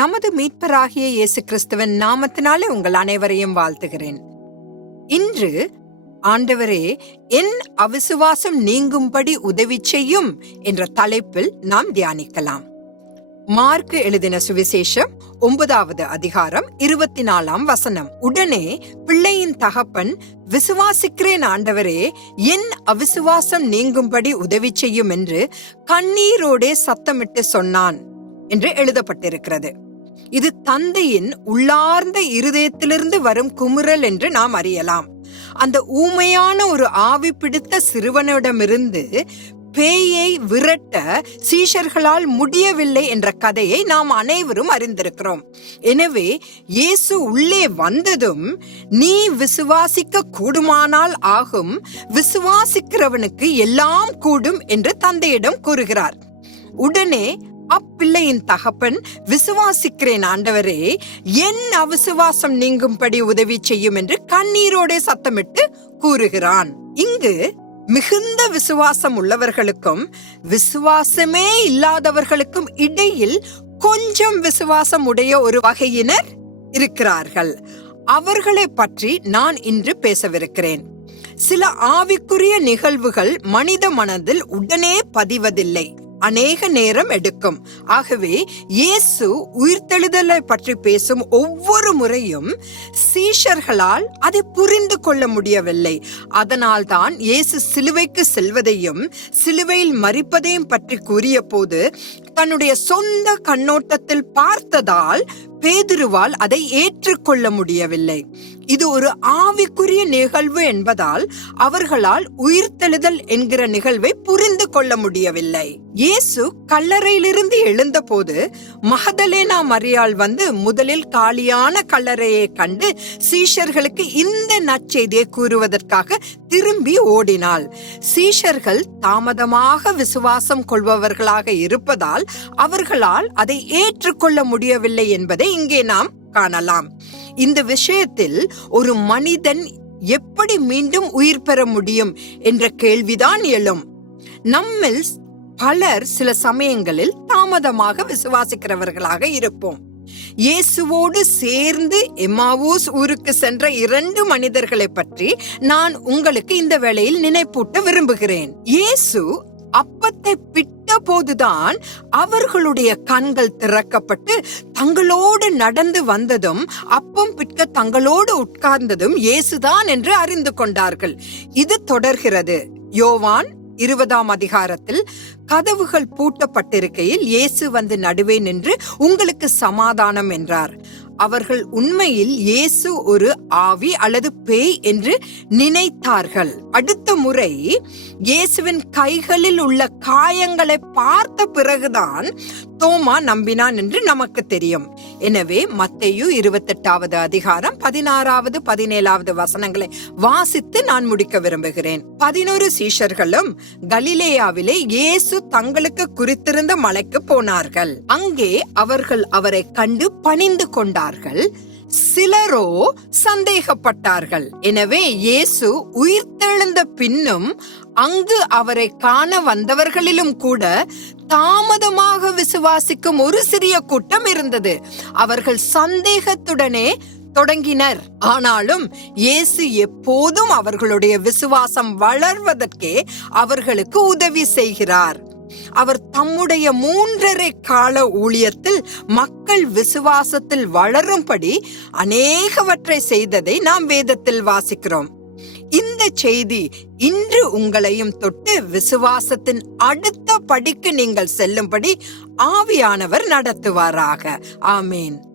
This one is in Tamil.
நமது மீட்பராகிய இயேசு கிறிஸ்துவின் நாமத்தினாலே உங்கள் அனைவரையும் வாழ்த்துகிறேன். இன்று ஆண்டவரே என் அவிசுவாசம் நீங்கும்படி உதவி செய்யும் என்ற தலைப்பில் நாம் தியானிக்கலாம். மார்க்கு எழுதின சுவிசேஷம் ஒன்பதாவது அதிகாரம் இருபத்தி நாலாம் வசனம். உடனே பிள்ளையின் தகப்பன் விசுவாசிக்கிறேன் ஆண்டவரே என் அவிசுவாசம் நீங்கும்படி உதவி செய்யும் என்று கண்ணீரோடே சத்தமிட்டு சொன்னான் என்று எழுதப்பட்டிருக்கிறது. இது தந்தையின் உள்ளார்ந்த இருதயத்திலிருந்து வரும் குமுறல் என்று நாம் அறியலாம். அந்த ஊமையான ஒரு ஆவி பிடித்த சிறுவனிடமிருந்து பேயை விரட்ட சீஷர்களால் முடியவில்லை என்ற கதையை நாம் அனைவரும் அறிந்திருக்கிறோம். எனவே இயேசு உள்ளே வந்ததும் நீ விசுவாசிக்க கூடுமானால் ஆகும் விசுவாசிக்கிறவனுக்கு எல்லாம் கூடும் என்று தந்தையிடம் கூறுகிறார். உடனே அப்பிள்ளையின் தகப்பன் விசுவாசிக்கிறேன் ஆண்டவரே என் அவிசுவாசம் நீங்கும்படி உதவி செய்யும் என்று கண்ணீரோடே சத்தமிட்டு கூறுகிறான். இங்கு மிகுந்த விசுவாசம் உள்ளவர்களுக்கும் விசுவாசமே இல்லாதவர்களுக்கும் இடையில் கொஞ்சம் விசுவாசம் உடைய ஒரு வகையினர் இருக்கிறார்கள். அவர்களை பற்றி நான் இன்று பேசவிருக்கிறேன். சில ஆவிக்குரிய நிகழ்வுகள் மனித மனதில் உடனே பதிவதில்லை. அநேக நேரம் எடுக்கும். ஆகவே இயேசு உயிர்த்தெழுதலை பற்றி பேசும் ஒவ்வொரு முறையும் சீஷர்களால் அதை புரிந்து கொள்ள முடியவில்லை. அதனால் தான் இயேசு சிலுவைக்கு செல்வதையும் சிலுவையில் மறிப்பதையும் பற்றி கூறிய போது தன்னுடைய சொந்த கண்ணோட்டத்தில் பார்த்ததால் பேதுருவால் அதை ஏற்றுக்கொள்ள முடியவில்லை. இது ஒரு ஆவிக்குரிய நிகழ்வு என்பதால் அவர்களால் உயிர்த்தெழுதல் என்கிற நிகழ்வை புரிந்து கொள்ள முடியவில்லை. இயேசு கல்லறையிலிருந்து எழுந்தபோது மகதலேனா மரியாள் வந்து முதலில் காலியான கல்லறையை கண்டு சீஷர்களுக்கு இந்த நற்செய்தியை கூறுவதற்காக திரும்பி ஓடினாள். சீஷர்கள் தாமதமாக விசுவாசம் கொள்பவர்களாக இருப்பதால் அவர்களால் அதை ஏற்றுக்கொள்ள முடியவில்லை என்பதை இங்கே நாம் காணலாம். இந்த விஷயத்தில் ஒரு மனிதன் எப்படி மீண்டும் உயிர் பெற முடியும் என்ற கேள்விதான் எழும். நம்மில் பலர் சில சமயங்களில் தாமதமாக விசுவாசிக்கிறவர்களாக இருப்போம். இயேசுவோடு சேர்ந்து எமாவூஸ் ஊருக்கு சென்ற இரண்டு மனிதர்களை பற்றி நான் உங்களுக்கு இந்த வேளையில் நினைப்பூட்ட விரும்புகிறேன். இயேசு அப்பத்தை பிட்டு போதுதான் அவர்களுடைய கண்கள் திறக்கப்பட்டு தங்களோடு நடந்து வந்ததும் அப்பம் பிற்க தங்களோடு உட்கார்ந்ததும் இயேசுதான் என்று அறிந்து கொண்டார்கள். இது தொடர்கிறது. யோவான் இருபதாம் அதிகாரத்தில் கதவுகள் பூட்டப்பட்டிருக்கையில் இயேசு வந்து நடுவே நின்று உங்களுக்கு சமாதானம் என்றார். அவர்கள் உண்மையில் இயேசு ஒரு ஆவி அல்லது பேய் என்று நினைத்தார்கள். அடுத்த முறை இயேசுவின் கைகளில் உள்ள காயங்களை பார்த்த பிறகுதான் தோமா நம்பினான் என்று நமக்கு தெரியும். எனவே மத்தையு இருபத்தெட்டாவது அதிகாரம் பதினாறாவது பதினேழாவது வசனங்களை வாசித்து நான் முடிக்க விரும்புகிறேன். பதினோரு சீஷர்களும் கலிலேயாவிலே இயேசு தங்களுக்கு குறித்திருந்த மலைக்கு போனார்கள். அங்கே அவர்கள் அவரை கண்டு பணிந்து கொண்டார்கள். சிலரோ சந்தேகப்பட்டார்கள். எனவே இயேசு உயிர்த்தெழுந்த பின்னும் அங்கு அவரை காண வந்தவர்களிலும் கூட தாமதமாக விசுவாசிக்கும் ஒரு சிறிய கூட்டம் இருந்தது. அவர்கள் சந்தேகத்துடனே தொடங்கினர். ஆனாலும் இயேசு எப்போதும் அவர்களுடைய விசுவாசம் வளர்வதற்கே அவர்களுக்கு உதவி செய்கிறார். அவர் தம்முடைய மூன்றரை கால ஊழியத்தில் மக்கள் விசுவாசத்தில் வளரும்படி அநேகவற்றை செய்ததை நாம் வேதத்தில் வாசிக்கிறோம். இந்த செய்தி இன்று உங்களையும் தொட்டு விசுவாசத்தின் அடுத்த படிக்கு நீங்கள் செல்லும்படி ஆவியானவர் நடத்துவாராக. ஆமேன்.